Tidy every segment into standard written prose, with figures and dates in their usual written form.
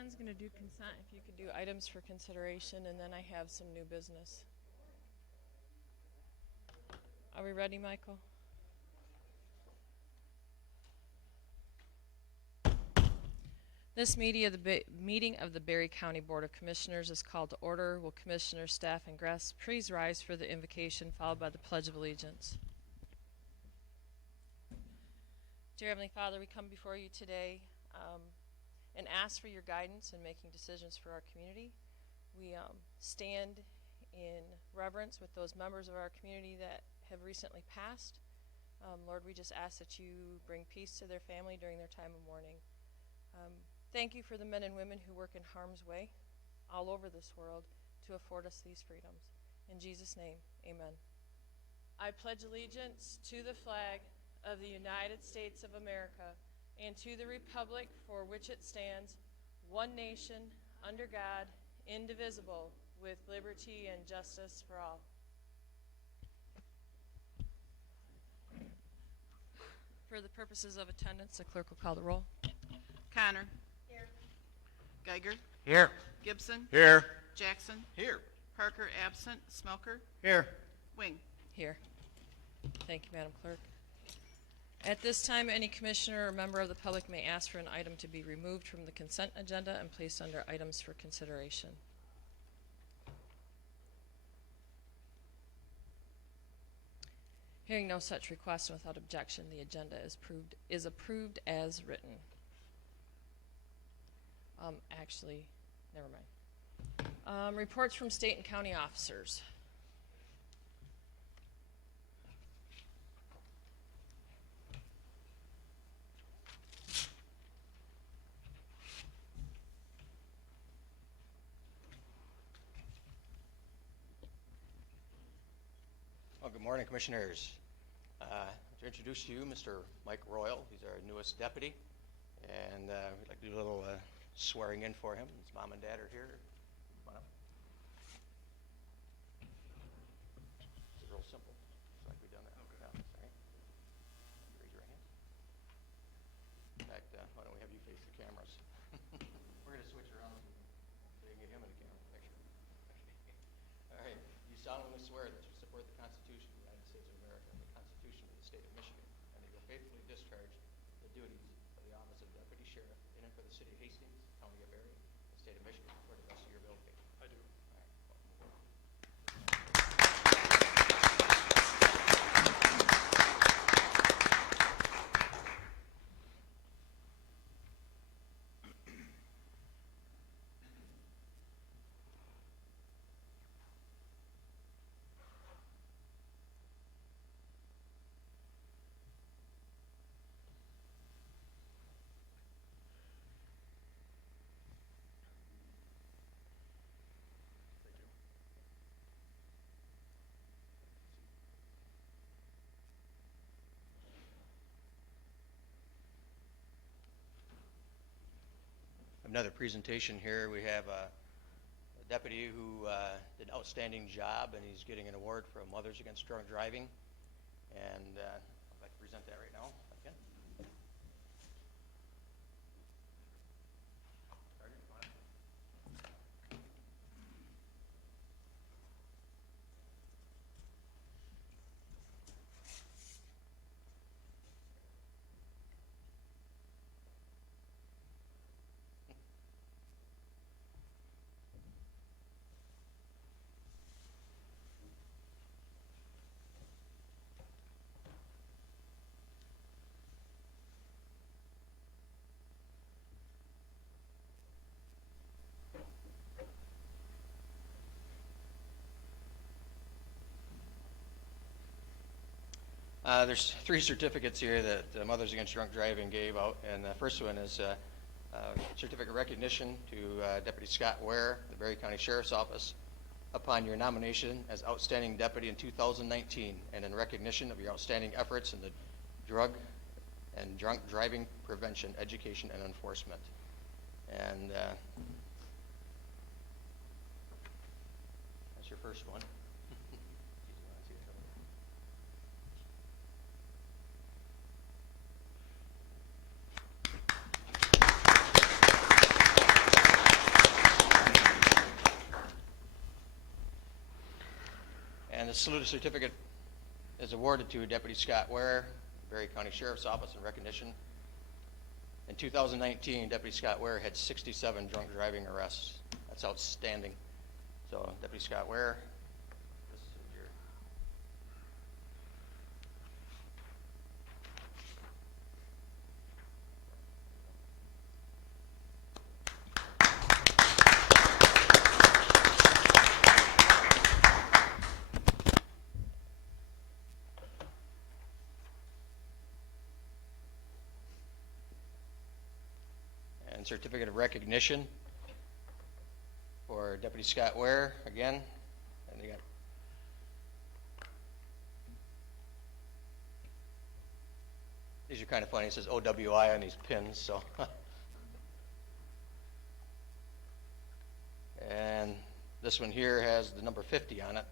John's going to do consent. If you could do items for consideration, and then I have some new business. Are we ready, Michael? This meeting of the Berry County Board of Commissioners is called to order. Will commissioners, staff, and guests please rise for the invocation, followed by the Pledge of Allegiance. Dear Heavenly Father, we come before you today and ask for your guidance in making decisions for our community. We stand in reverence with those members of our community that have recently passed. Lord, we just ask that you bring peace to their family during their time of mourning. Thank you for the men and women who work in harm's way all over this world to afford us these freedoms. In Jesus' name, amen. I pledge allegiance to the flag of the United States of America and to the republic for which it stands, one nation, under God, indivisible, with liberty and justice for all. For the purposes of attendance, the clerk will call the roll. Connor. Here. Geiger. Here. Gibson. Here. Jackson. Here. Parker absent. Smelker. Here. Wing. Here. Thank you, Madam Clerk. At this time, any commissioner or member of the public may ask for an item to be removed from the consent agenda and placed under items for consideration. Hearing no such request, and without objection, the agenda is approved as written. Actually, never mind. Reports from state and county officers. Well, good morning, Commissioners. To introduce to you, Mr. Mike Royal. He's our newest deputy, and we'd like to do a little swearing in for him. His mom and dad are here. Come on up. It's real simple. It's like we've done that. Okay. No, sorry. Raise your hand. In fact, why don't we have you face the cameras? We're going to switch around so you can get him in the camera picture. All right. You solemnly swear that you support the Constitution of the United States of America and the Constitution of the State of Michigan, and that you will faithfully discharge the duties of the office of Deputy Sheriff in and for the City of Hastings, County of Berry, and State of Michigan, for the best of your ability. I do. All right. Welcome aboard. Another presentation here. We have a deputy who did an outstanding job, and he's getting an award from Mothers Against Drunk Driving. And I'd like to present that right now. if I can. Sergeant, come on up. There's 3 certificates here that Mothers Against Drunk Driving gave out, and the first one is certificate recognition to Deputy Scott Ware, the Berry County Sheriff's Office, upon your nomination as Outstanding Deputy in 2019, and in recognition of your outstanding efforts in the drug and drunk driving prevention, education, and enforcement. And that's your first one. the salute certificate is awarded to Deputy Scott Ware, Berry County Sheriff's Office, in recognition. In 2019, Deputy Scott Ware had 67 drunk driving arrests. That's outstanding. So, Deputy Scott Ware, this is your and certificate of recognition for Deputy Scott Ware again. And they got these are kind of funny. It says OWI on these pins, so and this one here has the number 50 on it.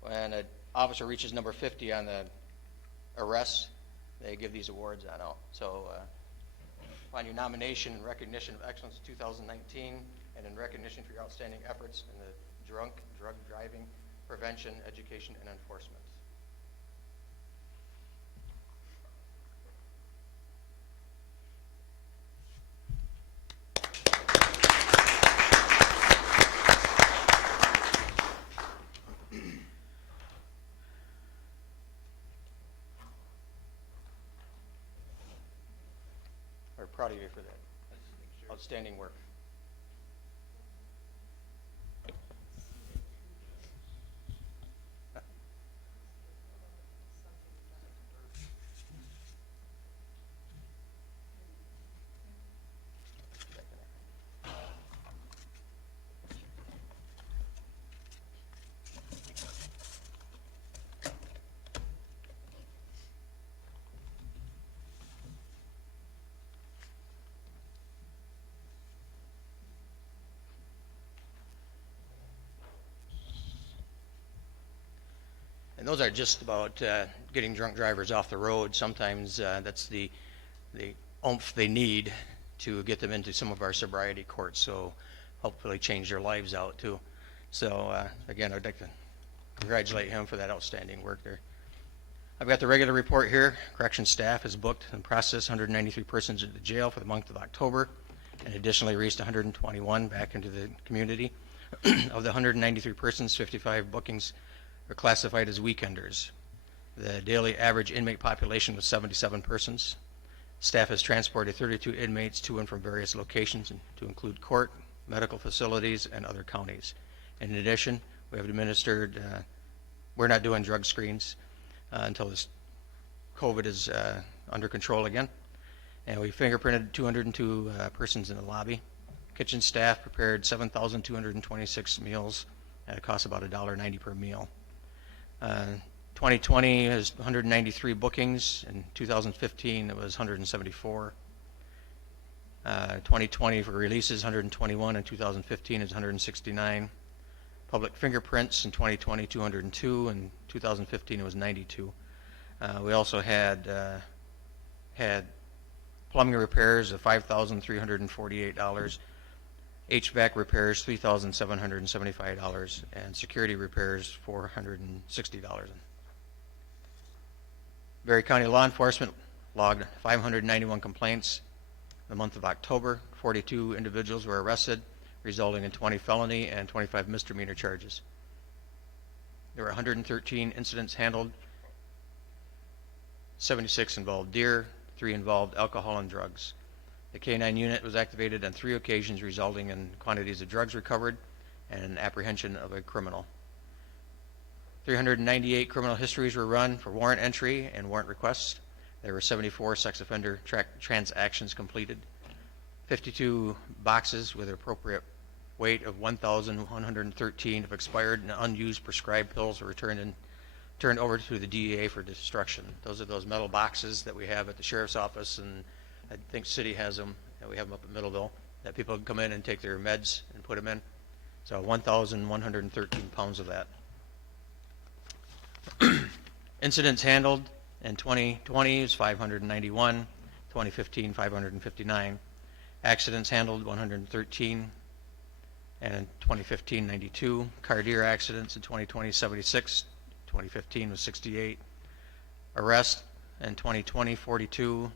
When an officer reaches number 50 on the arrest, they give these awards on out. So on your nomination and recognition of excellence 2019, and in recognition for your outstanding efforts in the drug driving prevention, education, and enforcement. We're proud of you for that. Outstanding work. And those are just about getting drunk drivers off the road. Sometimes that's the oomph they need to get them into some of our sobriety courts, so hopefully change their lives out too. So again, I'd like to congratulate him for that outstanding work there. I've got the regular report here. Corrections staff has booked and processed 193 persons into jail for the month of October, and additionally released 121 back into the community. Of the 193 persons, 55 bookings are classified as weekenders. The daily average inmate population was 77 persons. Staff has transported 32 inmates to and from various locations, to include court, medical facilities, and other counties. In addition, we have administered, we're not doing drug screens until this COVID is under control again. And we fingerprinted 202 persons in the lobby. Kitchen staff prepared 7,226 meals at a cost of about $1.90 per meal. 2020 has 193 bookings. In 2015, it was 174. 2020 for releases, 121. In 2015 is 169. Public fingerprints in 2020, 202. In 2015, it was 92. We also had plumbing repairs of $5,348. HVAC repairs, $3,775, and security repairs, $460. Berry County law enforcement logged 591 complaints in the month of October. 42 individuals were arrested, resulting in 20 felony and 25 misdemeanor charges. There were 113 incidents handled. 76 involved deer, 3 involved alcohol and drugs. The K-9 unit was activated on 3 occasions, resulting in quantities of drugs recovered and an apprehension of a criminal. 398 criminal histories were run for warrant entry and warrant requests. There were 74 sex offender transactions completed. 52 boxes with an appropriate weight of 1,113 of expired and unused prescribed pills were turned over to the DEA for destruction. Those are those metal boxes that we have at the sheriff's office, and I think city has them, and we have them up at Middleville, that people can come in and take their meds and put them in. So 1,113 pounds of that. Incidents handled in 2020 is 591, 2015 559. Accidents handled 113, and in 2015 92. Car deer accidents in 2020 76, 2015 was 68. Arrest in 2020, 42,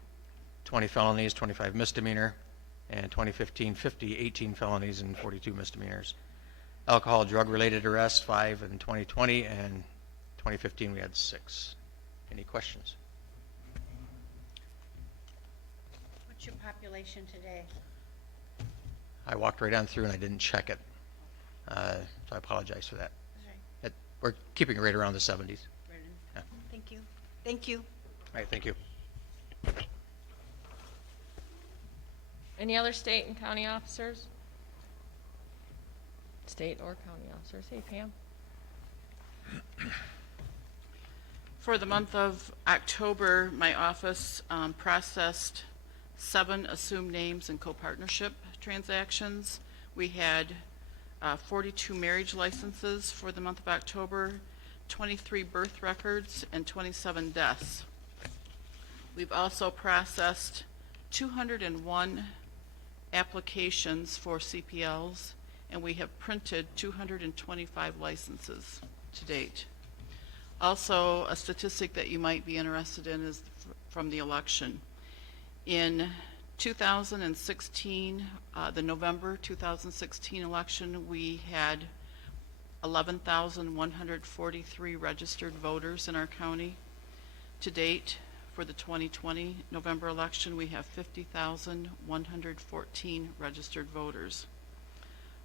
20 felonies, 25 misdemeanor, and 2015, 50, 18 felonies and 42 misdemeanors. Alcohol, drug-related arrests, 5 in 2020, and 2015 we had 6. Any questions? What's your population today? I walked right on through and I didn't check it, so I apologize for that. Sorry. We're keeping it right around the 70s. Yeah. Thank you. Thank you. All right, thank you. Any other state and county officers? State or county officers? Hey, Pam. For the month of October, my office processed 7 assumed names and co-partnership transactions. We had 42 marriage licenses for the month of October, 23 birth records, and 27 deaths. We've also processed 201 applications for CPLs, and we have printed 225 licenses to date. Also, a statistic that you might be interested in is from the election. In 2016, the November 2016 election, we had 11,143 registered voters in our county. To date, for the 2020 November election, we have 50,114 registered voters.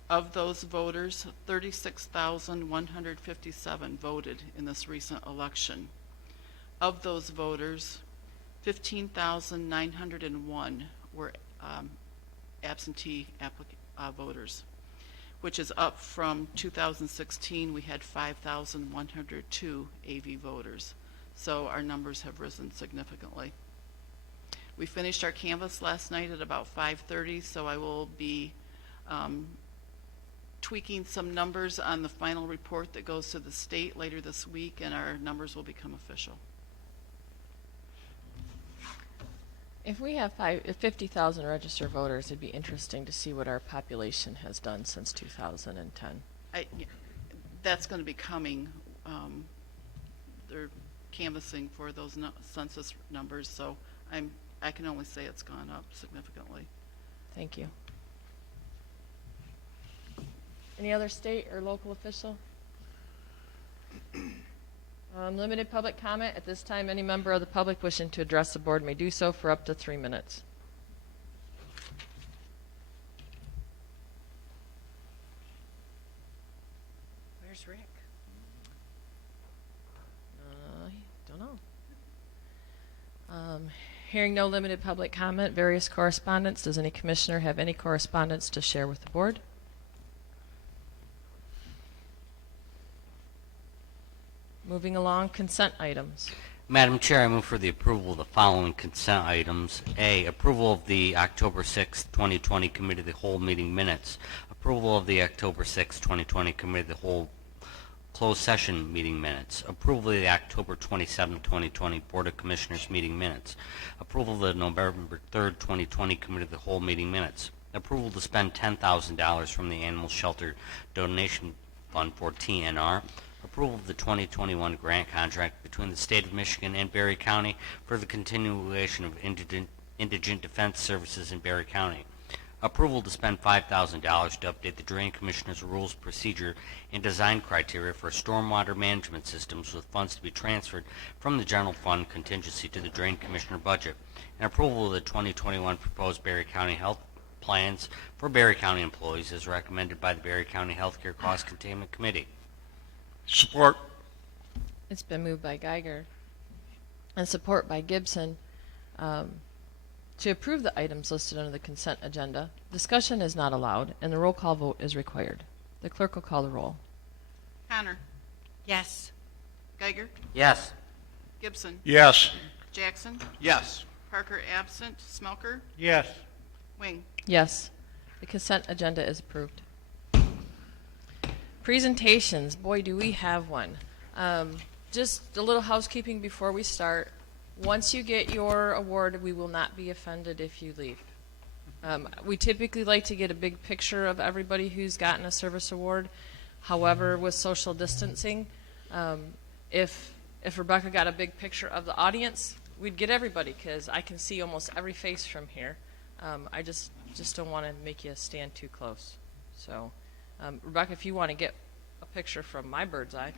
Of those voters, 36,157 voted in this recent election. Of those voters, 15,901 were absentee voters, which is up from 2016. We had 5,102 AV voters. So our numbers have risen significantly. We finished our canvass last night at about 5:30, so I will be tweaking some numbers on the final report that goes to the state later this week, and our numbers will become official. If we have 50,000 registered voters, it'd be interesting to see what our population has done since 2010. That's going to be coming. They're canvassing for those census numbers, so I can only say it's gone up significantly. Thank you. Any other state or local official? Limited public comment. At this time, any member of the public wishing to address the board may do so for up to 3 minutes. Where's Rick? Don't know. Hearing no limited public comment, various correspondence. Does any commissioner have any correspondence to share with the board? Moving along, consent items. Madam Chair, I move for the approval of the following consent items. A, approval of the October 6, 2020 Committee of the Whole meeting minutes. Approval of the October 6, 2020 Committee of the Whole closed session meeting minutes. Approval of the October 27, 2020 Board of Commissioners meeting minutes. Approval of the November 3, 2020 Committee of the Whole meeting minutes. Approval to spend $10,000 from the Animal Shelter Donation Fund for TNR. Approval of the 2021 grant contract between the State of Michigan and Berry County for the continuation of indigent defense services in Berry County. Approval to spend $5,000 to update the Drain Commissioner's rules, procedure, and design criteria for stormwater management systems with funds to be transferred from the general fund contingency to the Drain Commissioner budget. And approval of the 2021 proposed Berry County health plans for Berry County employees as recommended by the Berry County Healthcare Cost Containment Committee. Support. It's been moved by Geiger and support by Gibson to approve the items listed under the consent agenda. Discussion is not allowed, and the roll call vote is required. The clerk will call the roll. Connor, Yes. Geiger, Yes. Gibson, Yes. Jackson, Yes. Parker absent, Smelker, Yes. Wing. Yes, the consent agenda is approved. Presentations, boy, do we have one. Just a little housekeeping before we start. Once you get your award, we will not be offended if you leave. We typically like to get a big picture of everybody who's gotten a service award. However, with social distancing, if Rebecca got a big picture of the audience, we'd get everybody, because I can see almost every face from here. I just don't want to make you stand too close. So, Rebecca, if you want to get a picture from my bird's eye.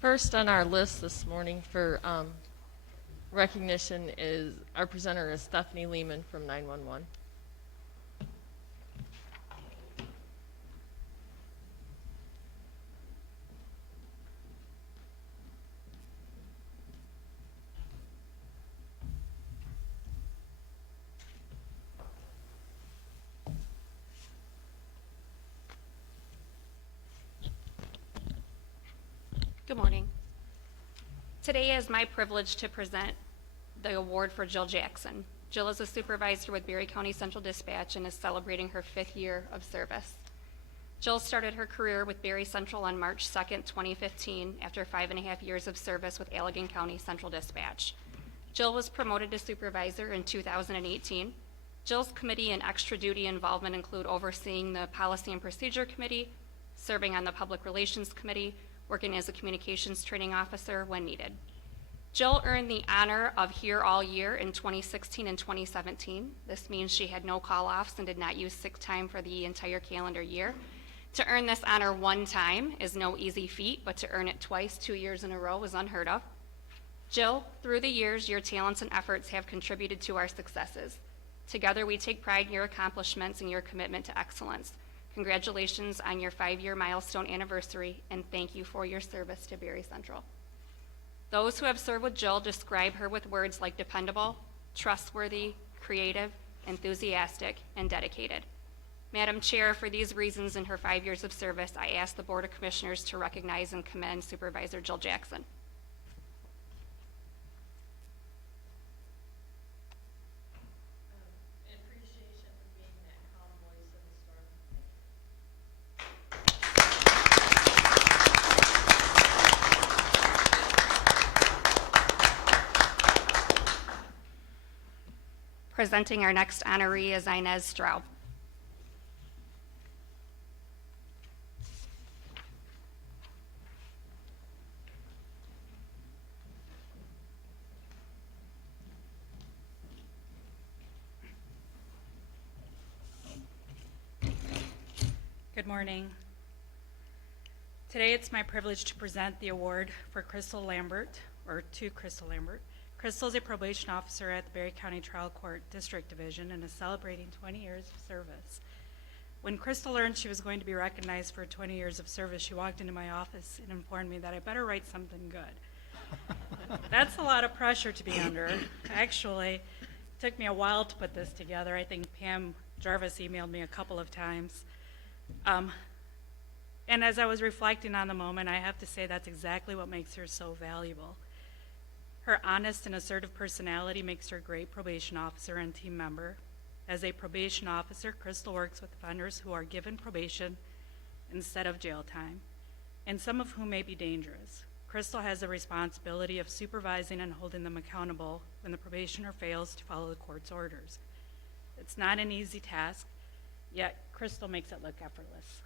First on our list this morning for recognition is our presenter is Stephanie Lehman from 911. Good morning. Today is my privilege to present the award for Jill Jackson. Jill is a supervisor with Berry County Central Dispatch and is celebrating her 5th year of service. Jill started her career with Berry Central on March 2nd, 2015, after 5.5 years of service with Allegan County Central Dispatch. Jill was promoted to supervisor in 2018. Jill's committee and extra duty involvement include overseeing the Policy and Procedure Committee, serving on the Public Relations Committee, working as a communications training officer when needed. Jill earned the honor of Here All Year in 2016 and 2017. This means she had no call-offs and did not use sick time for the entire calendar year. To earn this honor one time is no easy feat, but to earn it twice, 2 years in a row, is unheard of. Jill, through the years, your talents and efforts have contributed to our successes. Together, we take pride in your accomplishments and your commitment to excellence. Congratulations on your 5-year milestone anniversary, and thank you for your service to Berry Central. Those who have served with Jill describe her with words like dependable, trustworthy, creative, enthusiastic, and dedicated. Madam Chair, for these reasons in her 5 years of service, I ask the Board of Commissioners to recognize and commend Supervisor Jill Jackson. Appreciation for being that calm voice of the storm. Presenting our next honoree is Inez Straub. Good morning. Today it's my privilege to present the award for Crystal Lambert, or to Crystal Lambert. Crystal is a probation officer at the Berry County Trial Court District Division and is celebrating 20 years of service. When Crystal learned she was going to be recognized for 20 years of service, she walked into my office and informed me that I better write something good. That's a lot of pressure to be under. Actually, it took me a while to put this together. I think Pam Jarvis emailed me a couple of times. And as I was reflecting on the moment, I have to say that's exactly what makes her so valuable. Her honest and assertive personality makes her a great probation officer and team member. As a probation officer, Crystal works with offenders who are given probation instead of jail time, and some of whom may be dangerous. Crystal has the responsibility of supervising and holding them accountable when the probationer fails to follow the court's orders. It's not an easy task, yet Crystal makes it look effortless.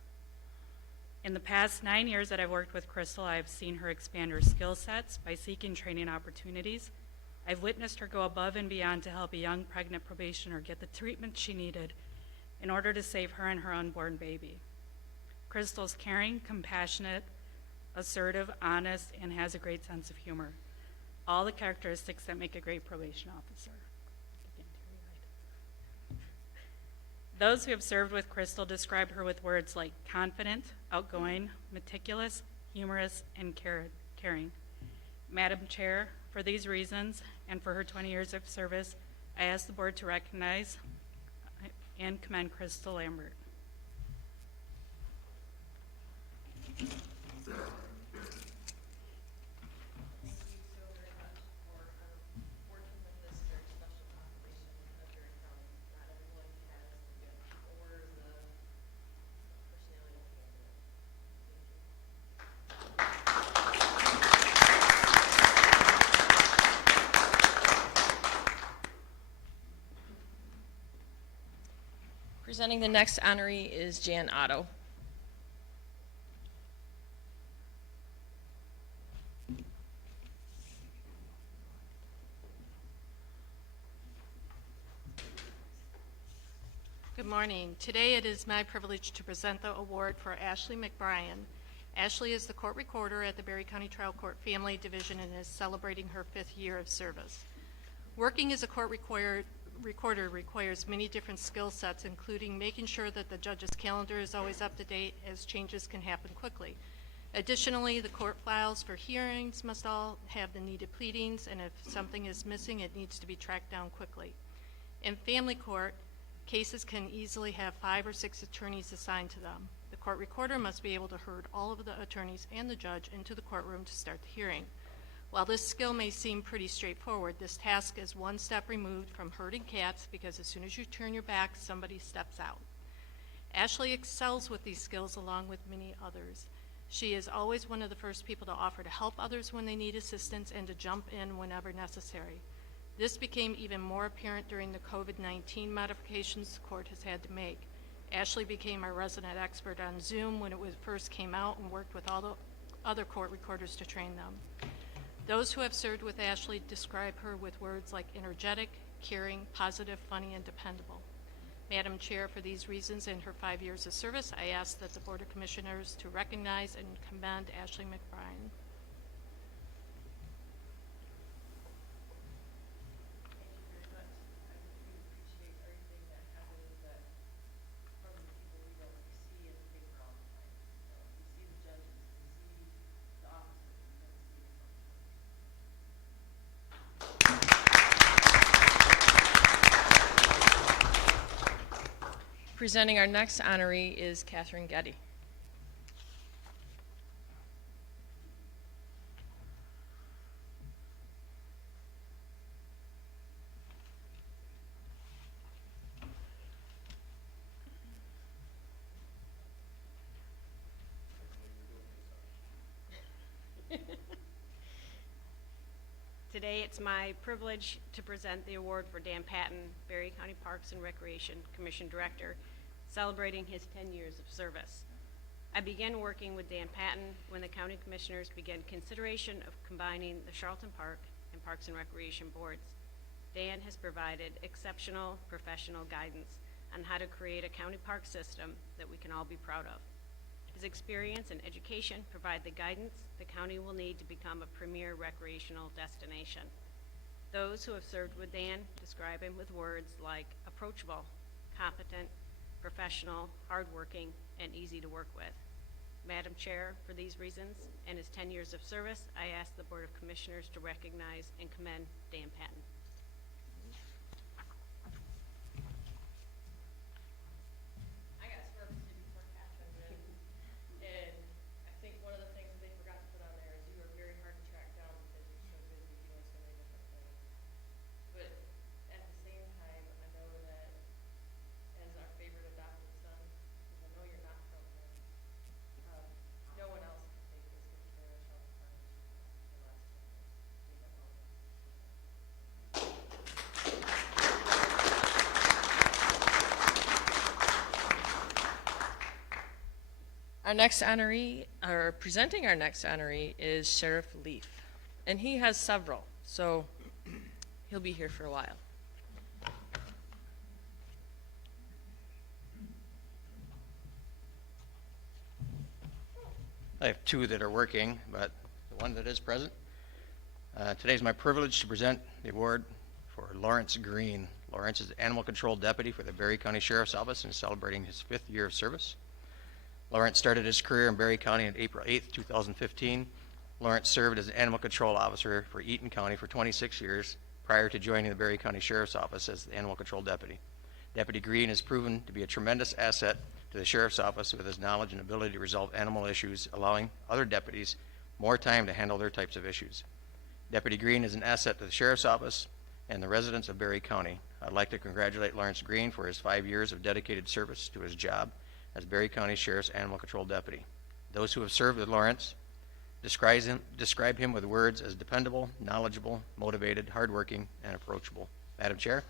In the past 9 years that I've worked with Crystal, I've seen her expand her skill sets by seeking training opportunities. I've witnessed her go above and beyond to help a young pregnant probationer get the treatment she needed in order to save her and her unborn baby. Crystal's caring, compassionate, assertive, honest, and has a great sense of humor. All the characteristics that make a great probation officer. Those who have served with Crystal describe her with words like confident, outgoing, meticulous, humorous, and caring. Madam Chair, for these reasons and for her 20 years of service, I ask the board to recognize and commend Crystal Lambert. Thank you so very much for working with this very special population of Berry County. Not everyone has the gift or the personality of candidate. Thank you. Presenting the next honoree is Jan Otto. Good morning. Today it is my privilege to present the award for Ashley McBrien. Ashley is the court recorder at the Berry County Trial Court Family Division and is celebrating her 5th year of service. Working as a court recorder requires many different skill sets, including making sure that the judge's calendar is always up to date, as changes can happen quickly. Additionally, the court files for hearings must all have the needed pleadings, and if something is missing, it needs to be tracked down quickly. In family court, cases can easily have 5 or 6 attorneys assigned to them. The court recorder must be able to herd all of the attorneys and the judge into the courtroom to start the hearing. While this skill may seem pretty straightforward, this task is one step removed from herding cats, because as soon as you turn your back, somebody steps out. Ashley excels with these skills along with many others. She is always one of the first people to offer to help others when they need assistance and to jump in whenever necessary. This became even more apparent during the COVID-19 modifications the court has had to make. Ashley became our resident expert on Zoom when it first came out and worked with all the other court recorders to train them. Those who have served with Ashley describe her with words like energetic, caring, positive, funny, and dependable. Madam Chair, for these reasons and her 5 years of service, I ask that the Board of Commissioners to recognize and commend Ashley McBrien. Presenting our next honoree is Catherine Getty. Today, it's my privilege to present the award for Dan Patton, Berry County Parks and Recreation Commission Director, celebrating his 10 years of service. I began working with Dan Patton when the county commissioners began consideration of combining the Charlton Park and Parks and Recreation boards. Dan has provided exceptional professional guidance on how to create a county park system that we can all be proud of. His experience and education provide the guidance the county will need to become a premier recreational destination. Those who have served with Dan describe him with words like approachable, competent, professional, hardworking, and easy to work with. Madam Chair, for these reasons and his 10 years of service, I ask the Board of Commissioners to recognize and commend Dan Patton. I got swear to before Catherine did, and I think one of the things that they forgot to put on there is you are very hard to track down because you're so busy doing so many different things. But at the same time, I know that as our favorite adopted son, because I know you're not from here, no one else can take as good care of Charlotte Park as you have the last 10 years. We have all that. Our next honoree, or presenting our next honoree, is Sheriff Leaf, and he has several, so he'll be here for a while. I have 2 that are working, but the one that is present. Today is my privilege to present the award for Lawrence Green. Lawrence is the Animal Control Deputy for the Berry County Sheriff's Office and is celebrating his 5th year of service. Lawrence started his career in Berry County on April 8, 2015. Lawrence served as an animal control officer for Eaton County for 26 years prior to joining the Berry County Sheriff's Office as the Animal Control Deputy. Deputy Green has proven to be a tremendous asset to the Sheriff's Office with his knowledge and ability to resolve animal issues, allowing other deputies more time to handle their types of issues. Deputy Green is an asset to the Sheriff's Office and the residents of Berry County. I'd like to congratulate Lawrence Green for his 5 years of dedicated service to his job as Berry County Sheriff's Animal Control Deputy. Those who have served with Lawrence describe him with words as dependable, knowledgeable, motivated, hardworking, and approachable. Madam Chair,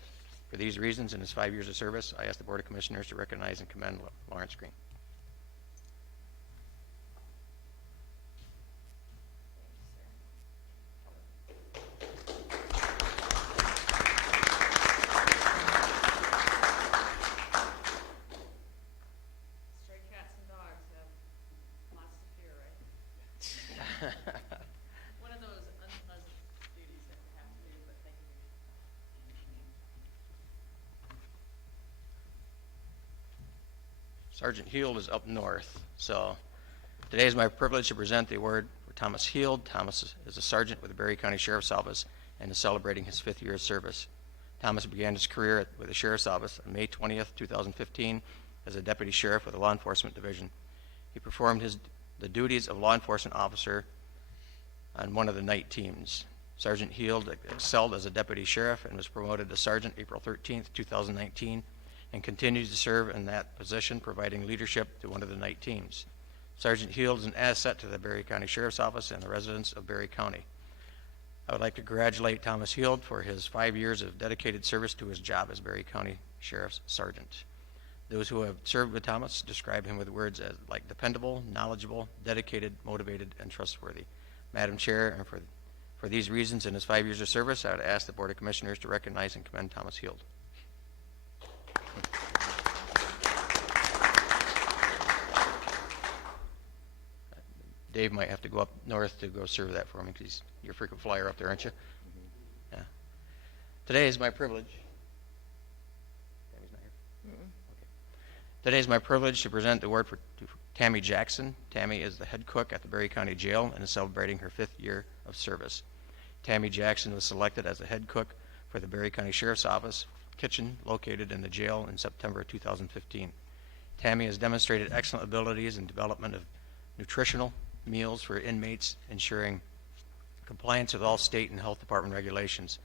for these reasons and his 5 years of service, I ask the Board of Commissioners to recognize and commend Lawrence Green. Stray cats and dogs have lots to fear, right? One of those unpleasant duties that we have to do, but thank you. Sergeant Heald is up north, so today is my privilege to present the award for Thomas Heald. Thomas is a sergeant with the Berry County Sheriff's Office and is celebrating his 5th year of service. Thomas began his career with the Sheriff's Office on May 20th, 2015 as a deputy sheriff with the Law Enforcement Division. He performed the duties of law enforcement officer on one of the night teams. Sergeant Heald excelled as a deputy sheriff and was promoted to sergeant April 13th, 2019, and continues to serve in that position, providing leadership to one of the night teams. Sergeant Heald is an asset to the Berry County Sheriff's Office and the residents of Berry County. I would like to congratulate Thomas Heald for his 5 years of dedicated service to his job as Berry County Sheriff's Sergeant. Those who have served with Thomas describe him with words as like dependable, knowledgeable, dedicated, motivated, and trustworthy. Madam Chair, and for these reasons and his 5 years of service, I would ask the Board of Commissioners to recognize and commend Thomas Heald. Dave might have to go up north to go serve that for me because you're a frequent flyer up there, aren't you? Yeah. Today is my privilege. Tammy's not here? Okay. Today is my privilege to present the award to Tammy Jackson. Tammy is the head cook at the Berry County Jail and is celebrating her 5th year of service. Tammy Jackson was selected as the head cook for the Berry County Sheriff's Office kitchen located in the jail in September 2015. Tammy has demonstrated excellent abilities in development of nutritional meals for inmates, ensuring compliance with all state and health department regulations.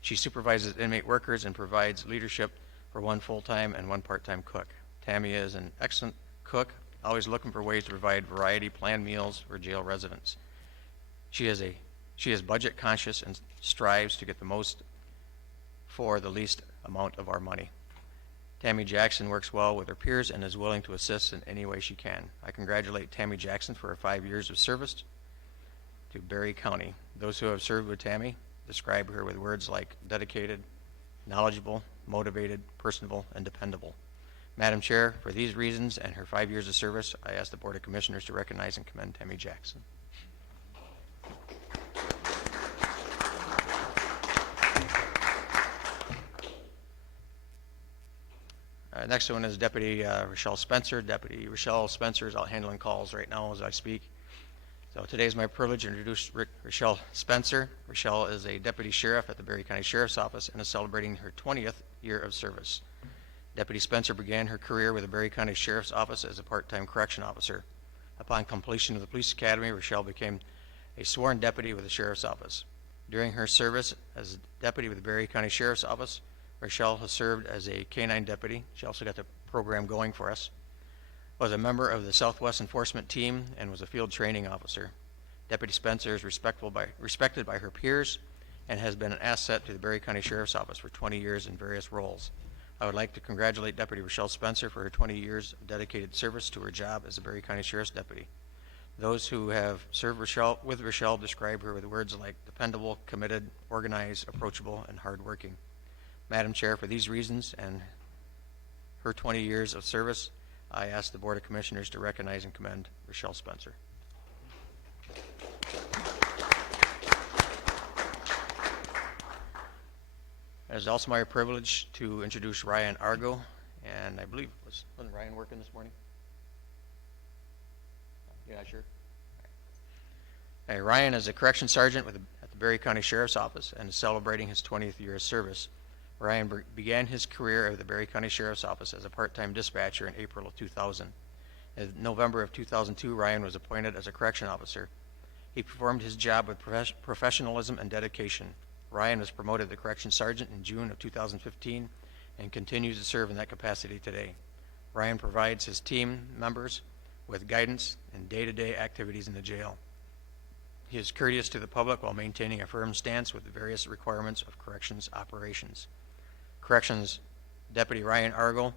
She supervises inmate workers and provides leadership for one full-time and one part-time cook. Tammy is an excellent cook, always looking for ways to provide variety planned meals for jail residents. She is budget conscious and strives to get the most for the least amount of our money. Tammy Jackson works well with her peers and is willing to assist in any way she can. I congratulate Tammy Jackson for her 5 years of service to Berry County. Those who have served with Tammy describe her with words like dedicated, knowledgeable, motivated, personable, and dependable. Madam Chair, for these reasons and her 5 years of service, I ask the Board of Commissioners to recognize and commend Tammy Jackson. Next one is Deputy Rochelle Spencer. Deputy Rochelle Spencer is out handling calls right now as I speak. So today is my privilege to introduce Rochelle Spencer. Rochelle is a deputy sheriff at the Berry County Sheriff's Office and is celebrating her 20th year of service. Deputy Spencer began her career with the Berry County Sheriff's Office as a part-time correction officer. Upon completion of the police academy, Rochelle became a sworn deputy with the Sheriff's Office. During her service as deputy with the Berry County Sheriff's Office, Rochelle has served as a K-9 deputy. She also got the program going for us. Was a member of the Southwest Enforcement Team and was a field training officer. Deputy Spencer is respected by her peers and has been an asset to the Berry County Sheriff's Office for 20 years in various roles. I would like to congratulate Deputy Rochelle Spencer for her 20 years of dedicated service to her job as a Berry County Sheriff's Deputy. Those who have served with Rochelle describe her with words like dependable, committed, organized, approachable, and hardworking. Madam Chair, for these reasons and her 20 years of service, I ask the Board of Commissioners to recognize and commend Rochelle Spencer. It is also my privilege to introduce Ryan Argo, and I believe, wasn't Ryan working this morning? You're not sure? Hey, Ryan is a correction sergeant at the Berry County Sheriff's Office and is celebrating his 20th year of service. Ryan began his career at the Berry County Sheriff's Office as a part-time dispatcher in April of 2000. In November of 2002, Ryan was appointed as a correction officer. He performed his job with professionalism and dedication. Ryan was promoted to correction sergeant in June of 2015 and continues to serve in that capacity today. Ryan provides his team members with guidance in day-to-day activities in the jail. He is courteous to the public while maintaining a firm stance with the various requirements of corrections operations. Corrections Deputy Ryan Argo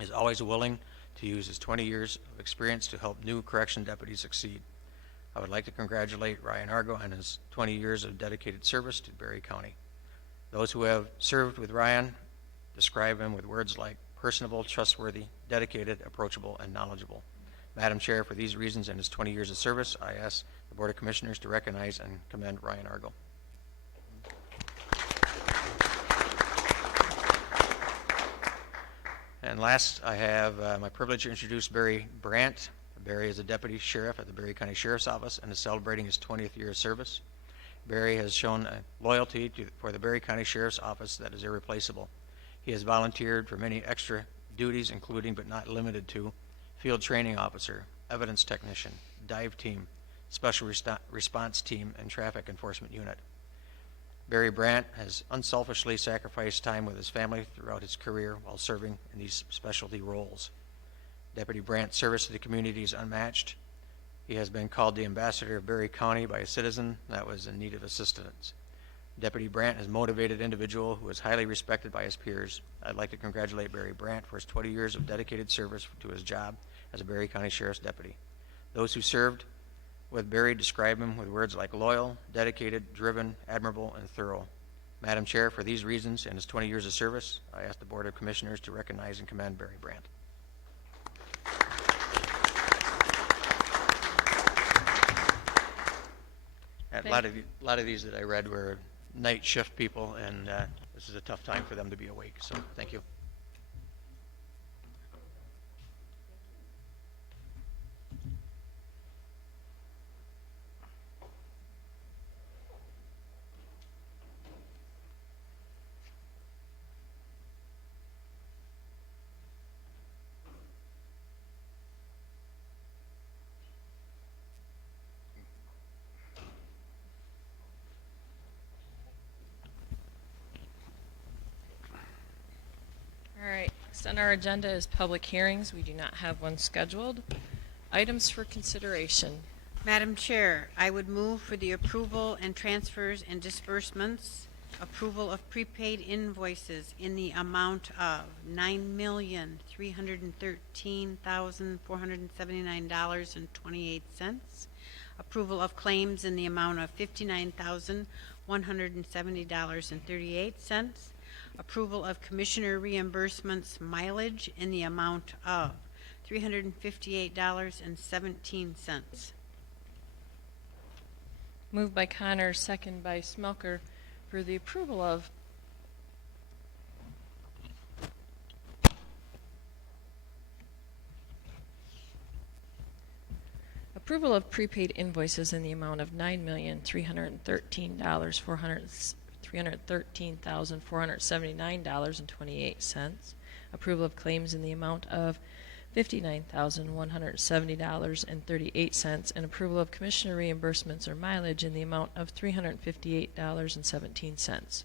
is always willing to use his 20 years of experience to help new correction deputies succeed. I would like to congratulate Ryan Argo on his 20 years of dedicated service to Berry County. Those who have served with Ryan describe him with words like personable, trustworthy, dedicated, approachable, and knowledgeable. Madam Chair, for these reasons and his 20 years of service, I ask the Board of Commissioners to recognize and commend Ryan Argo. And last, I have my privilege to introduce Barry Brandt. Barry is a deputy sheriff at the Berry County Sheriff's Office and is celebrating his 20th year of service. Barry has shown a loyalty for the Berry County Sheriff's Office that is irreplaceable. He has volunteered for many extra duties, including but not limited to field training officer, evidence technician, dive team, special response team, and traffic enforcement unit. Barry Brandt has unselfishly sacrificed time with his family throughout his career while serving in these specialty roles. Deputy Brandt's service to the community is unmatched. He has been called the ambassador of Berry County by a citizen that was in need of assistance. Deputy Brandt is a motivated individual who is highly respected by his peers. I'd like to congratulate Barry Brandt for his 20 years of dedicated service to his job as a Berry County Sheriff's deputy. Those who served with Barry describe him with words like loyal, dedicated, driven, admirable, and thorough. Madam Chair, for these reasons and his 20 years of service, I ask the Board of Commissioners to recognize and commend Barry Brandt. And a lot of these that I read were night shift people, and this is a tough time for them to be awake, so thank you. All right, next on our agenda is public hearings. We do not have one scheduled. Items for consideration. Madam Chair, I would move for the approval and transfers and disbursements, approval of prepaid invoices in the amount of $9,313,479.28, approval of claims in the amount of $59,170.38, approval of commissioner reimbursements mileage in the amount of $358.17. Moved by Connor, second by Smelker, for the approval of prepaid invoices in the amount of $9,313,479.28. Approval of claims in the amount of $59,170.38, and approval of commissioner reimbursements or mileage in the amount of $358.17.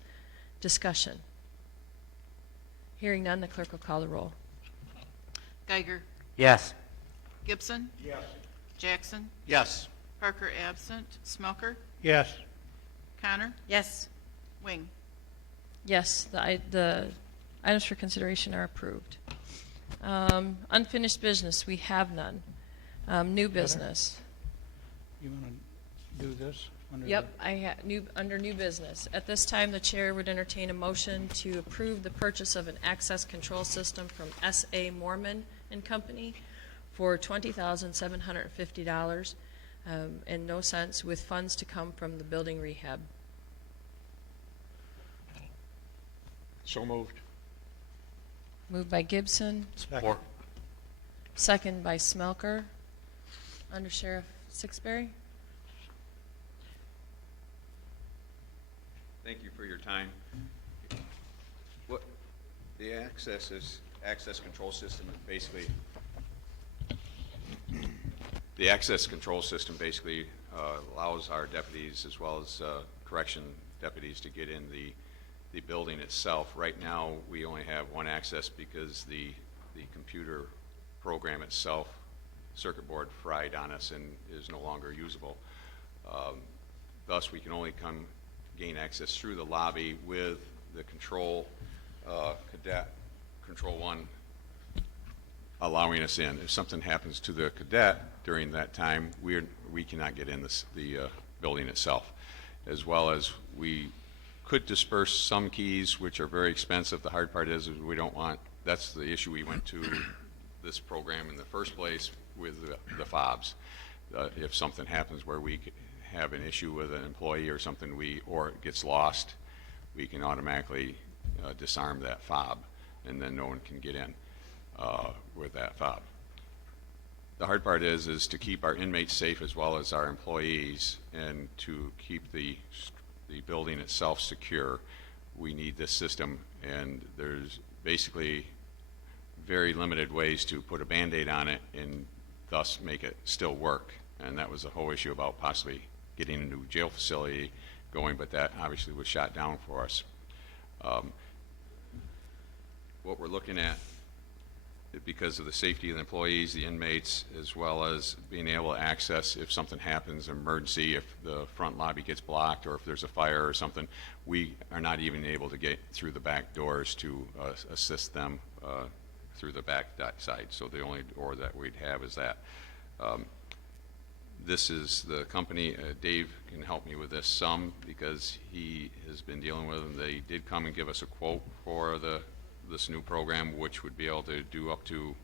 Discussion. Hearing none, the clerk will call the roll. Geiger. Yes. Gibson. Yes. Jackson. Yes. Parker absent. Smelker. Yes. Connor. Yes. Wing. Yes, the items for consideration are approved. Unfinished business, we have none. New business. You want to do this? Under Yep, under new business. At this time, the chair would entertain a motion to approve the purchase of an access control system from S.A. Moorman and Company for $20,750 and no cents, with funds to come from the building rehab. So moved. Moved by Gibson, Support. second by Smelker. Under Sheriff Sixberry. Thank you for your time. The access control system is basically, the access control system basically allows our deputies as well as correction deputies to get in the building itself. Right now, we only have one access because the computer program itself, circuit board, fried on us and is no longer usable. Thus, we can only gain access through the lobby with the control cadet, Control 1, allowing us in. If something happens to the cadet during that time, we cannot get in the building itself. As well as we could disperse some keys, which are very expensive. The hard part is we don't want, that's the issue we went to this program in the first place with the fobs. If something happens where we have an issue with an employee or something, or it gets lost, we can automatically disarm that fob, and then no one can get in with that fob. The hard part is to keep our inmates safe as well as our employees, and to keep the building itself secure. We need this system, and there's basically very limited ways to put a Band-Aid on it and thus make it still work. And that was the whole issue about possibly getting a new jail facility going, but that obviously was shot down for us. What we're looking at, because of the safety of the employees, the inmates, as well as being able to access if something happens, emergency, if the front lobby gets blocked or if there's a fire or something, we are not even able to get through the back doors to assist them through the back side. So the only door that we'd have is that. This is the company, Dave can help me with this some because he has been dealing with them. They did come and give us a quote for this new program, which would be able to do up to,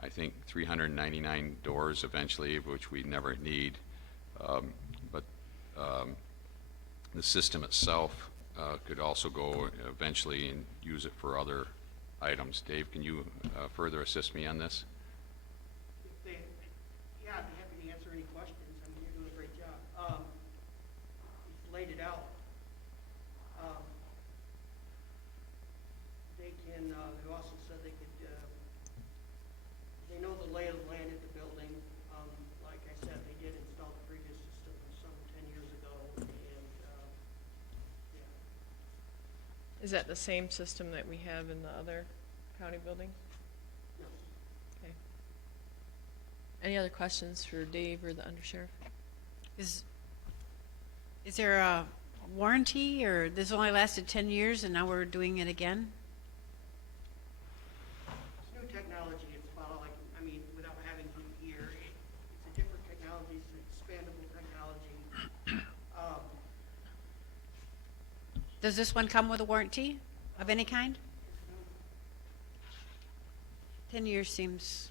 I think, 399 doors eventually, which we never need. But the system itself could also go eventually and use it for other items. Dave, can you further assist me on this? Yeah, I'd be happy to answer any questions. I mean, you're doing a great job. You've laid it out. They also said they could, they know the lay of the land at the building. Like I said, they did install the previous system some 10 years ago, and, yeah. Is that the same system that we have in the other county building? No. Okay. Any other questions for Dave or the undersheriff? Is there a warranty, or this only lasted 10 years and now we're doing it again? It's new technology. It's about like, I mean, without having to hear, it's a different technology. It's an expandable technology. Does this one come with a warranty of any kind? 10 years seems,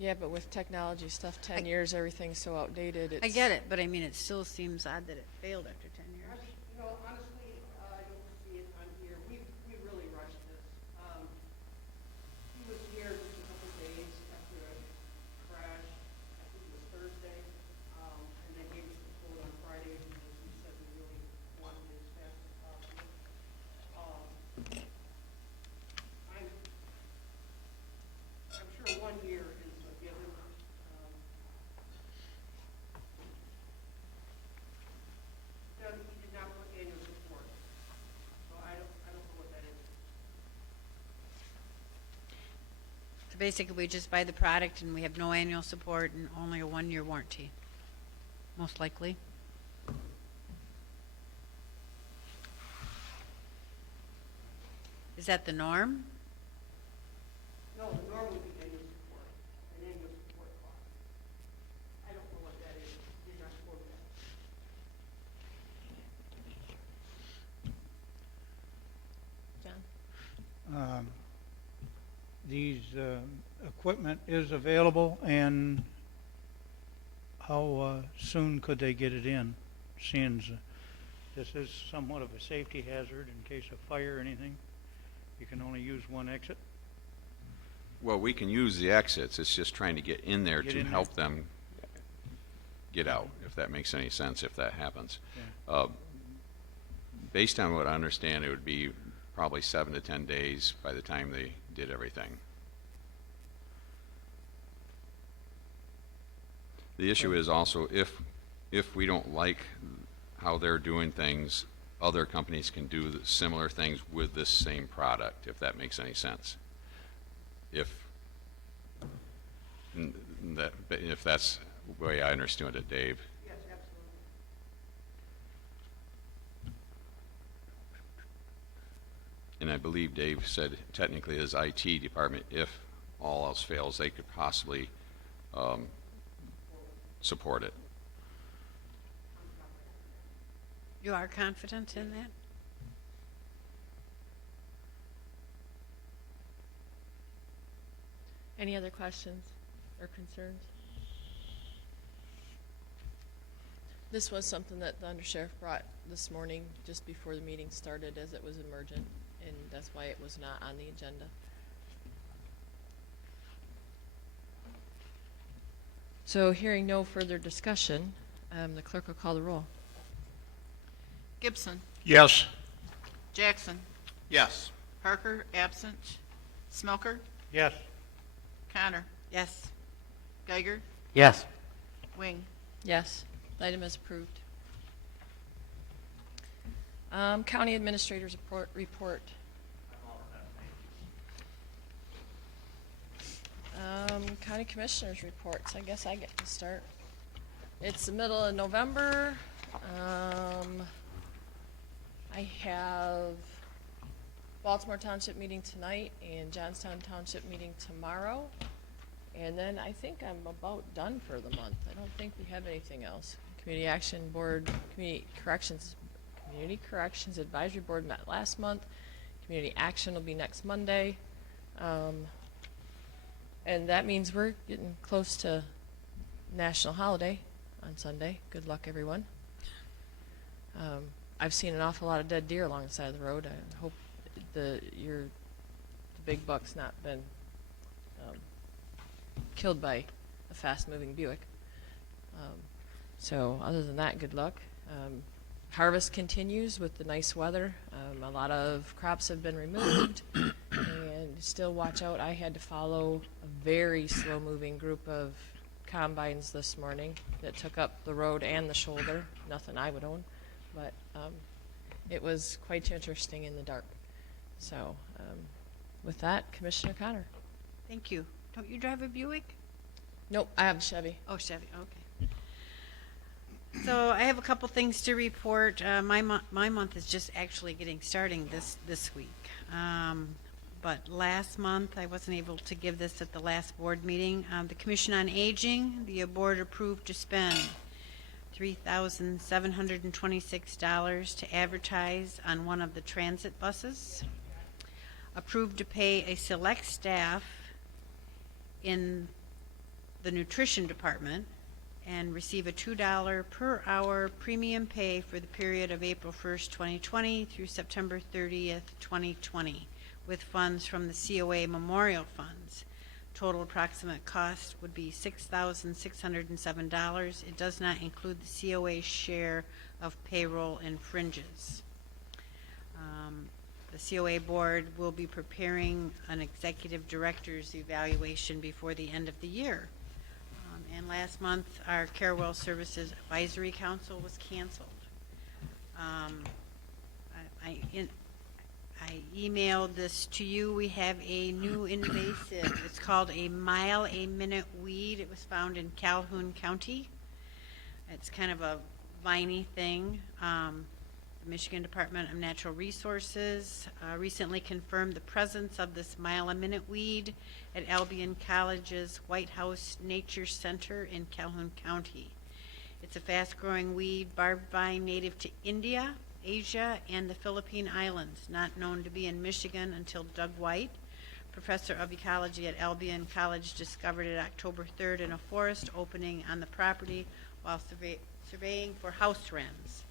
Yeah, but with technology stuff, 10 years, everything's so outdated. I get it, but I mean, it still seems odd that it failed after 10 years. You know, honestly, I don't see it on here. We really rushed this. He was here just a couple days after a crash. I think it was Thursday, and they gave us the quote on Friday because we said we really wanted it as fast as possible. I'm sure 1 year is a given. He did not put annual support, so I don't know what that is. So basically, we just buy the product and we have no annual support and only a 1-year warranty, most likely. Is that the norm? No, the norm would be annual support, an annual support cost. I don't know what that is. Did not quote that. John? These equipment is available, and how soon could they get it in? Seeing this is somewhat of a safety hazard in case of fire or anything. You can only use one exit. Well, we can use the exits. It's just trying to get in there Get to in there. help them get out, if that makes any sense, if that happens. Yeah. Based on what I understand, it would be probably 7 to 10 days by the time they did everything. The issue is also if we don't like how they're doing things, other companies can do similar things with this same product, if that makes any sense. If that's the way I understood it, Dave. Yes, absolutely. And I believe Dave said technically his IT department, if all else fails, they could possibly support it. You are confident in that? Any other questions or concerns? This was something that the undersheriff brought this morning just before the meeting started, as it was emergent, and that's why it was not on the agenda. So hearing no further discussion, the clerk will call the roll. Gibson. Yes. Jackson. Yes. Parker, absent. Smelker. Yes. Connor. Yes. Geiger. Yes. Wing. Yes, the item is approved. County Administrator's report. County Commissioners reports. I guess I get to start. It's the middle of November. I have Baltimore Township meeting tonight and Johnstown Township meeting tomorrow. And then I think I'm about done for the month. I don't think we have anything else. Community Action Board, Community Corrections Advisory Board met last month. Community Action will be next Monday. And that means we're getting close to National Holiday on Sunday. Good luck, everyone. I've seen an awful lot of dead deer along the side of the road. I hope the big buck's not been killed by a fast-moving Buick. So other than that, good luck. Harvest continues with the nice weather. A lot of crops have been removed, and still watch out. I had to follow a very slow-moving group of combines this morning that took up the road and the shoulder. Nothing I would own, but it was quite interesting in the dark. So with that, Commissioner Connor. Thank you. Don't you drive a Buick? Nope, I have a Chevy. Oh, Chevy, okay. So I have a couple things to report. My month is just actually getting starting this week. But last month, I wasn't able to give this at the last board meeting. The Commission on Aging, the board approved to spend $3,726 to advertise on one of the transit buses. Approved to pay a select staff in the nutrition department and receive a $2 per hour premium pay for the period of April 1st, 2020 through September 30th, 2020, with funds from the COA Memorial Funds. Total approximate cost would be $6,607. It does not include the COA share of payroll and fringes. The COA board will be preparing an executive director's evaluation before the end of the year. And last month, our Carewell Services Advisory Council was canceled. I emailed this to you. We have a new invasive. It's called a mile-a-minute weed. It was found in Calhoun County. It's kind of a viney thing. The Michigan Department of Natural Resources recently confirmed the presence of this mile-a-minute weed at Albion College's White House Nature Center in Calhoun County. It's a fast-growing weed, barbed vine native to India, Asia, and the Philippine Islands, not known to be in Michigan until Doug White, professor of ecology at Albion College, discovered it October 3rd in a forest opening on the property while surveying for house wrens.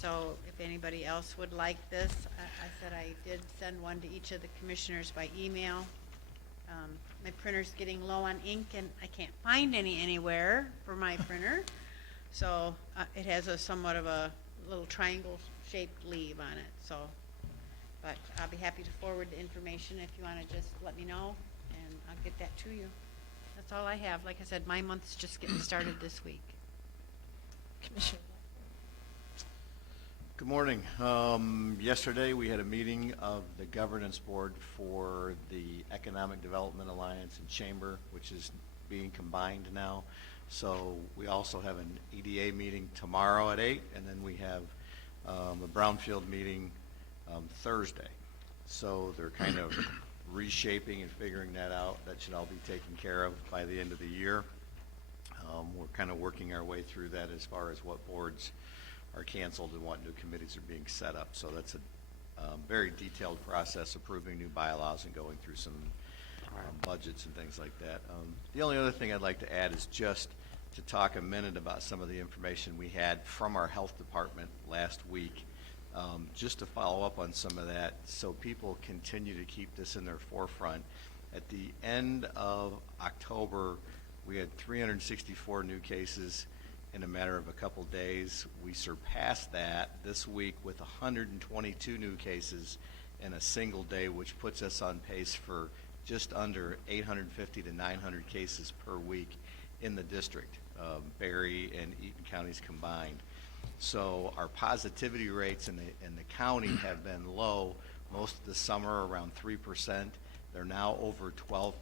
So if anybody else would like this, I said I did send one to each of the commissioners by email. My printer's getting low on ink, and I can't find any anywhere for my printer. So it has a somewhat of a little triangle-shaped leaf on it. So But I'll be happy to forward the information if you want to just let me know, and I'll get that to you. That's all I have. Like I said, my month's just getting started this week. Commissioner. Good morning. Yesterday, we had a meeting of the governance board for the Economic Development Alliance and Chamber, which is being combined now. So we also have an EDA meeting tomorrow at 8, and then we have a Brownfield meeting Thursday. So they're kind of reshaping and figuring that out. That should all be taken care of by the end of the year. We're kind of working our way through that as far as what boards are canceled and what new committees are being set up. So that's a very detailed process, approving new bylaws and going through some budgets and things like that. The only other thing I'd like to add is just to talk a minute about some of the information we had from our health department last week, just to follow up on some of that so people continue to keep this in their forefront. At the end of October, we had 364 new cases in a matter of a couple days. We surpassed that this week with 122 new cases in a single day, which puts us on pace for just under 850 to 900 cases per week in the district, Berry and Eaton counties combined. So our positivity rates in the county have been low most of the summer, around 3%. They're now over 12%.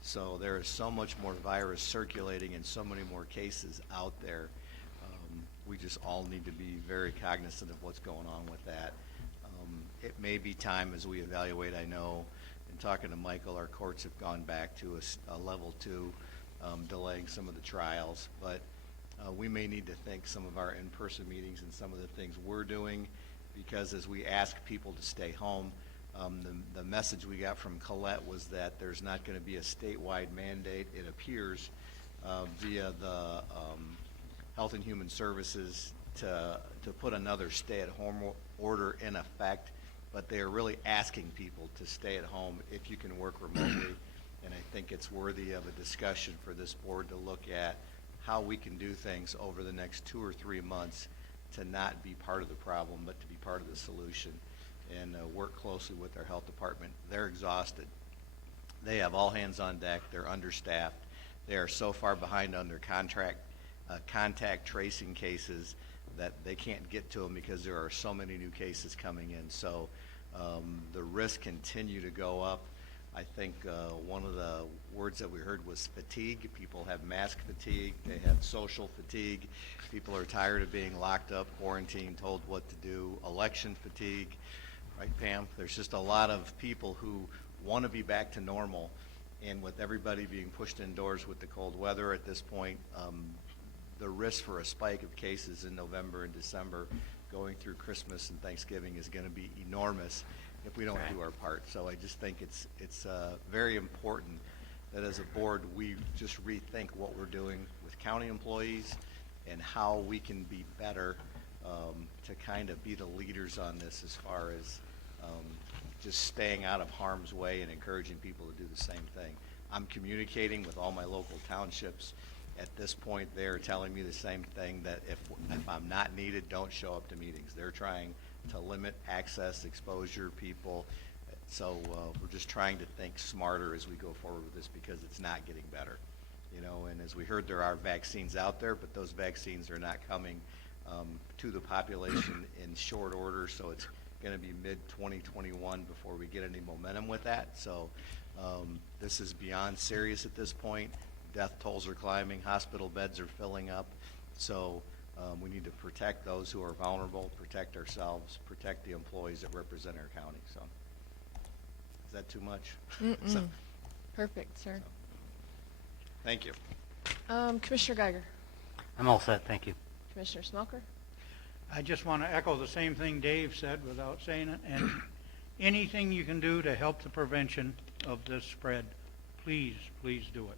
So there is so much more virus circulating and so many more cases out there. We just all need to be very cognizant of what's going on with that. It may be time as we evaluate. I know in talking to Michael, our courts have gone back to a level 2, delaying some of the trials, but we may need to think some of our in-person meetings and some of the things we're doing, because as we ask people to stay home, the message we got from Colette was that there's not going to be a statewide mandate, it appears, via the Health and Human Services to put another stay-at-home order in effect, but they are really asking people to stay at home if you can work remotely. And I think it's worthy of a discussion for this board to look at how we can do things over the next 2 or 3 months to not be part of the problem, but to be part of the solution, and work closely with our health department. They're exhausted. They have all hands on deck. They're understaffed. They are so far behind on their contact tracing cases that they can't get to them because there are so many new cases coming in. So the risks continue to go up. I think one of the words that we heard was fatigue. People have mask fatigue. They have social fatigue. People are tired of being locked up, quarantined, told what to do. Election fatigue. Right, Pam? There's just a lot of people who want to be back to normal, and with everybody being pushed indoors with the cold weather at this point, the risk for a spike of cases in November and December going through Christmas and Thanksgiving is going to be enormous if we don't do our part. So I just think it's very important that as a board we just rethink what we're doing with county employees and how we can be better to kind of be the leaders on this as far as just staying out of harm's way and encouraging people to do the same thing. I'm communicating with all my local townships. At this point, they're telling me the same thing, that if I'm not needed, don't show up to meetings. They're trying to limit access, exposure, people. So we're just trying to think smarter as we go forward with this, because it's not getting better. You know, and as we heard, there are vaccines out there, but those vaccines are not coming to the population in short order, so it's going to be mid-2021 before we get any momentum with that. So this is beyond serious at this point. Death tolls are climbing, hospital beds are filling up, so we need to protect those who are vulnerable, protect ourselves, protect the employees that represent our county. So is that too much? So, Perfect, sir. thank you. Commissioner Geiger. I'm all set, thank you. Commissioner Smelker. I just want to echo the same thing Dave said without saying it, and anything you can do to help the prevention of this spread, please, please do it.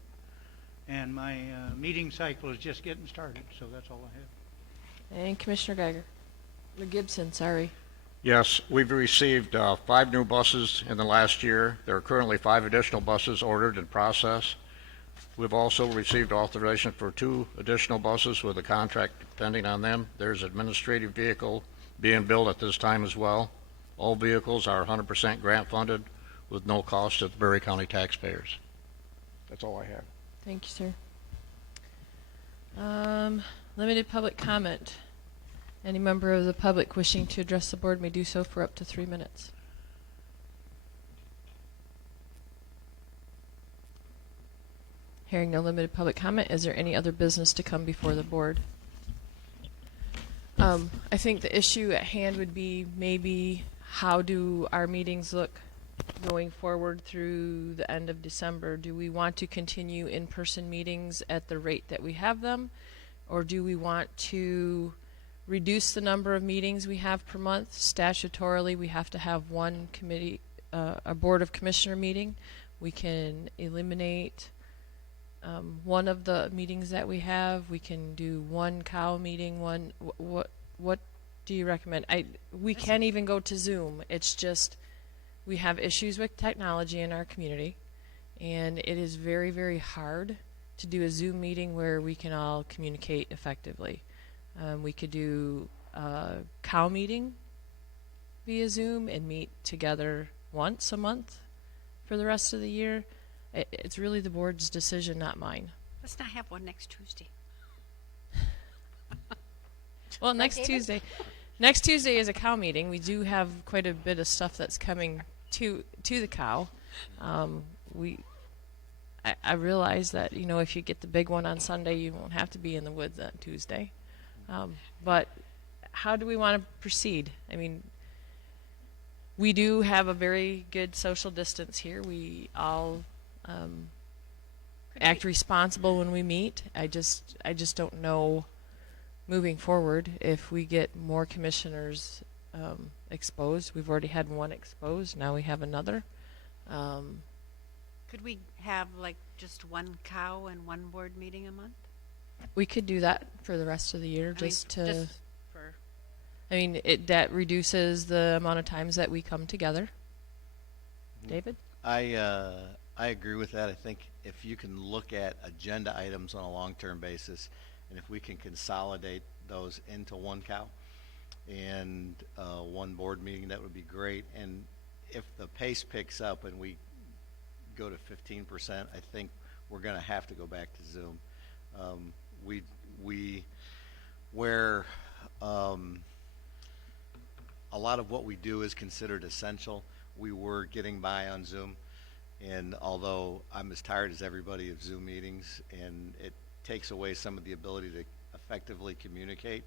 And my meeting cycle is just getting started, so that's all I have. And Commissioner Geiger. Or Gibson, sorry. Yes, we've received 5 new buses in the last year. There are currently 5 additional buses ordered and processed. We've also received authorization for 2 additional buses with a contract pending on them. There's an administrative vehicle being built at this time as well. All vehicles are 100% grant funded with no cost to the Berry County taxpayers. That's all I have. Thank you, sir. Limited public comment. Any member of the public wishing to address the board may do so for up to 3 minutes. Hearing no limited public comment, is there any other business to come before the board? I think the issue at hand would be maybe how do our meetings look going forward through the end of December? Do we want to continue in-person meetings at the rate that we have them? Or do we want to reduce the number of meetings we have per month? Statutorily, we have to have one committee, a board of commissioner meeting. We can eliminate one of the meetings that we have. We can do one cow meeting. What do you recommend? We can even go to Zoom. It's just we have issues with technology in our community, and it is very, very hard to do a Zoom meeting where we can all communicate effectively. We could do a cow meeting via Zoom and meet together once a month for the rest of the year. It's really the board's decision, not mine. Let's not have one next Tuesday. Well, next Tuesday is a cow meeting. We do have quite a bit of stuff that's coming to the cow. I realize that, you know, if you get the big one on Sunday, you won't have to be in the woods on Tuesday. But how do we want to proceed? I mean, we do have a very good social distance here. We all act responsible when we meet. I just don't know moving forward if we get more commissioners exposed. We've already had one exposed. Now we have another. Could we have like just one cow and one board meeting a month? We could do that for the rest of the year, For that reduces the amount of times that we come together. David? I agree with that. I think if you can look at agenda items on a long-term basis, and if we can consolidate those into one cow and one board meeting, that would be great. And if the pace picks up and we go to 15%, I think we're going to have to go back to Zoom. Where a lot of what we do is considered essential, we were getting by on Zoom. And although I'm as tired as everybody of Zoom meetings, and it takes away some of the ability to effectively communicate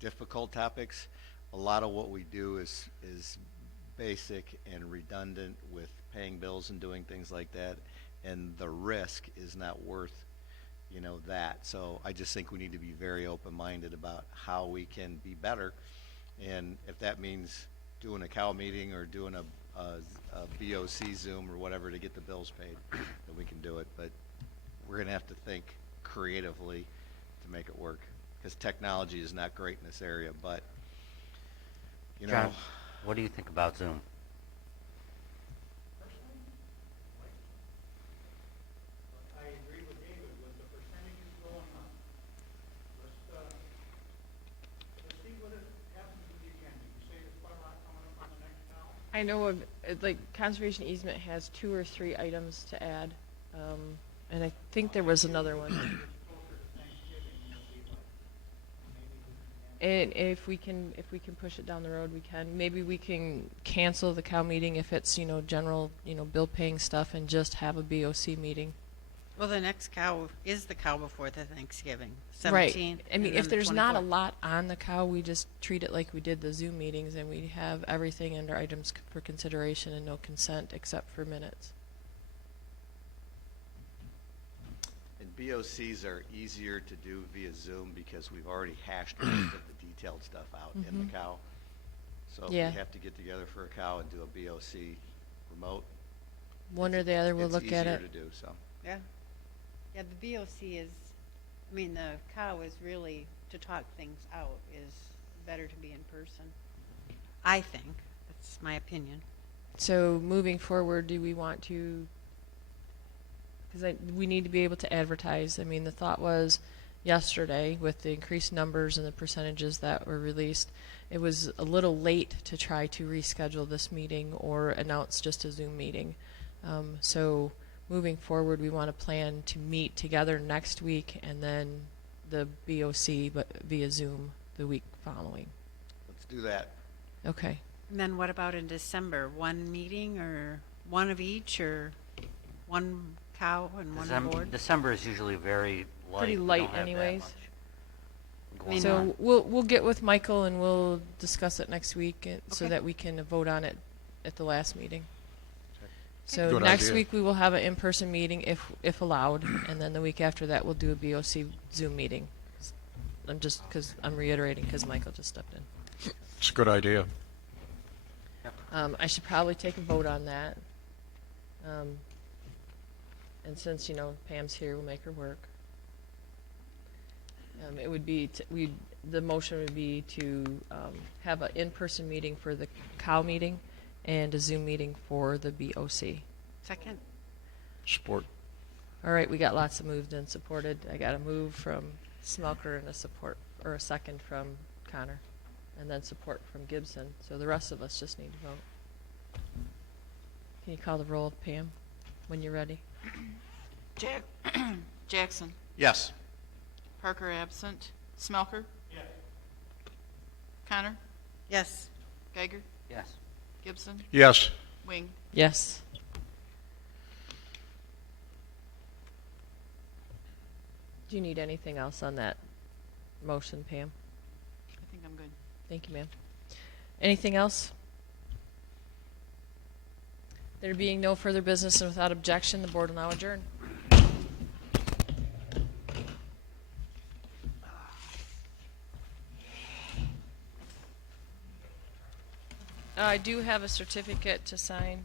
difficult topics, a lot of what we do is basic and redundant with paying bills and doing things like that, and the risk is not worth, you know, that. So I just think we need to be very open-minded about how we can be better, and if that means doing a cow meeting or doing a BOC Zoom or whatever to get the bills paid, then we can do it. But we're going to have to think creatively to make it work, because technology is not great in this area. But, you know, John, what do you think about Zoom? I agree with David, with the percentages going up. Let's see what happens with the agenda. You say there's quite a lot coming up on the next cow? I know of, like, conservation easement has 2 or 3 items to add, and I think there was another one. And if we can push it down the road, we can. Maybe we can cancel the cow meeting if it's, you know, general, you know, bill paying stuff, and just have a BOC meeting. Well, the next cow is the cow before the Thanksgiving, 17th. Right. I mean, and if then there's the not a 24th. lot on the cow, we just treat it like we did the Zoom meetings, and we have everything under items for consideration and no consent except for minutes. and BOCs are easier to do via Zoom because we've already hashed most of the detailed stuff out in the cow. So if we Yeah. have to get together for a cow and do a BOC remote, One or the other, we'll it's look at easier it. to do, so. Yeah. Yeah, the BOC is, I mean, the cow is really, to talk things out, is better to be in person. I think. That's my opinion. So moving forward, do we want to, because we need to be able to advertise. I mean, the thought was, yesterday with the increased numbers and the percentages that were released. It was a little late to try to reschedule this meeting or announce just a Zoom meeting. So moving forward, we want to plan to meet together next week and then the BOC, but via Zoom the week following. Let's do that. Okay. And then what about in December? One meeting or one of each, or one cow and one board? December is usually very light. Pretty We light don't have that anyways. much going So on. we'll get with Michael and we'll discuss it next week so Okay. that we can vote on it at the last meeting. So Good next idea. week we will have an in-person meeting if allowed, and then the week after that we'll do a BOC Zoom meeting. I'm just, because I'm reiterating because Michael just stepped in. It's a good idea. I should probably take a vote on that. And since, Pam's here, we'll make her work. It would be, the motion would be to have an in-person meeting for the cow meeting and a Zoom meeting for the BOC. Second? Support. All right, we got lots of moved and supported. I got a move from Smelker and a second from Connor, and then support from Gibson. So the rest of us just need to vote. Can you call the roll, Pam, when you're ready? Jackson. Yes. Parker absent. Smelker. Yes. Connor. Yes. Geiger. Yes. Gibson. Yes. Wing. Yes. Do you need anything else on that motion, Pam? I think I'm good. Thank you, ma'am. Anything else? There being no further business and without objection, the board will now adjourn. I do have a certificate to sign.